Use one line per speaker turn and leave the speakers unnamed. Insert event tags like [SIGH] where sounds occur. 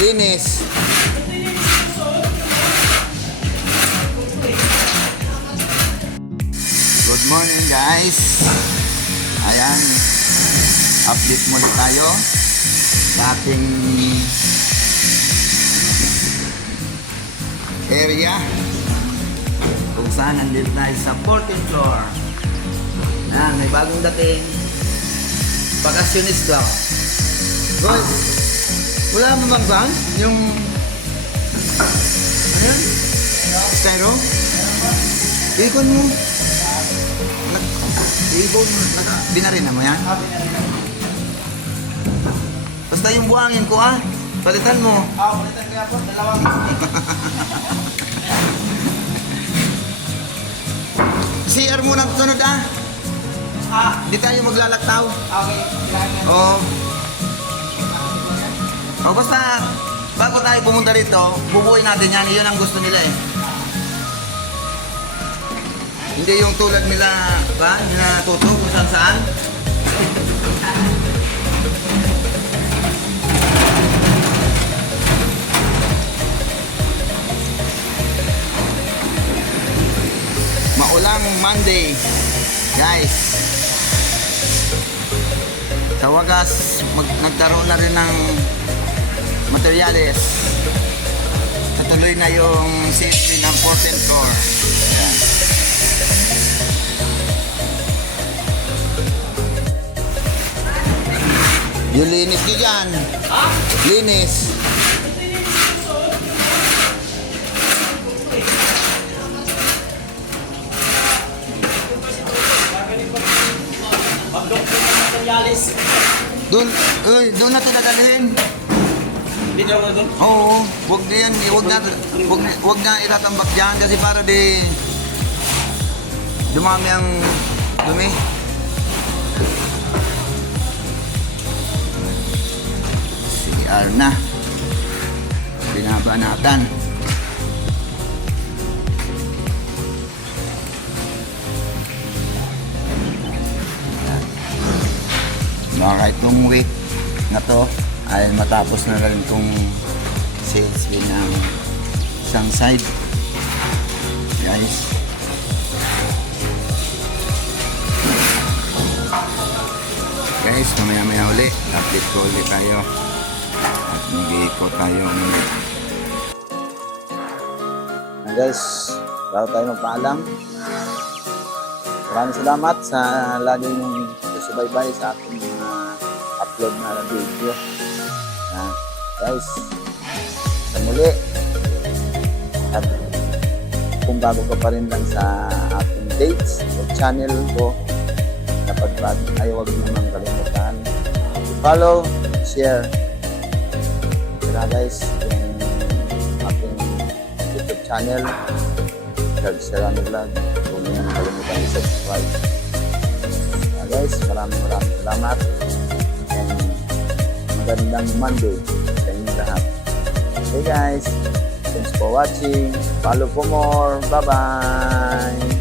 Linis. Good morning guys. Ayan. Update muna tayo sa ating area kung saan nandito tayo sa 14th floor. Ayan, may bagong dating vacationist daw. Good. Wala mo bang van? Yung... Ano yan? Styro? Ikon mo. Nag... Ikon mo. Nag... Binarin na mo yan? Basta yung buhangin ko ah. Palitan mo.
Ah, palitan kaya po, dalawang [LAUGHS]
CR muna sunod ah.
Ah,
Di tayo maglalaktaw.
okay. Kailangan
Oo. O basta, bago tayo pumunta rito, bubuhay natin yan. Iyon ang gusto nila eh. Hindi yung tulad nila, ba? Nila Toto, kung saan saan. Maulang Monday. Guys, sa wagas, mag, nagkaroon na rin ng materyales. Katuloy na yung CSP ng 14th floor. Ayan. Yung linis nyo dyan. Linis.
Ng materialis.
Doon, doon na ito dadalhin.
Hindi daw doon.
Oo, wag na yan, wag na, wag, na- wag na itatambak dyan kasi para di dumami ang dumi. CR na. Binabanatan. Mga kahit nung week na to ay matapos na rin itong sales bin ng isang side. Guys. Guys, mamaya maya uli. Update ko ulit tayo. At mag-iikot tayo ulit. Guys, bago tayo magpaalam, Maraming salamat sa lagi niyong susubaybay sa mga upload na video. Ah, guys, sa muli, at kung bago ka pa rin lang sa ating page o channel ko, dapat ba ay huwag naman kalimutan. Follow, share. Kaya guys, yung ating YouTube channel, Third Serrano Vlog. Huwag naman kalimutan i-subscribe. Guys, maraming maraming salamat. And magandang Monday sa inyo lahat. Okay guys, thanks for watching. Follow for more. Bye-bye!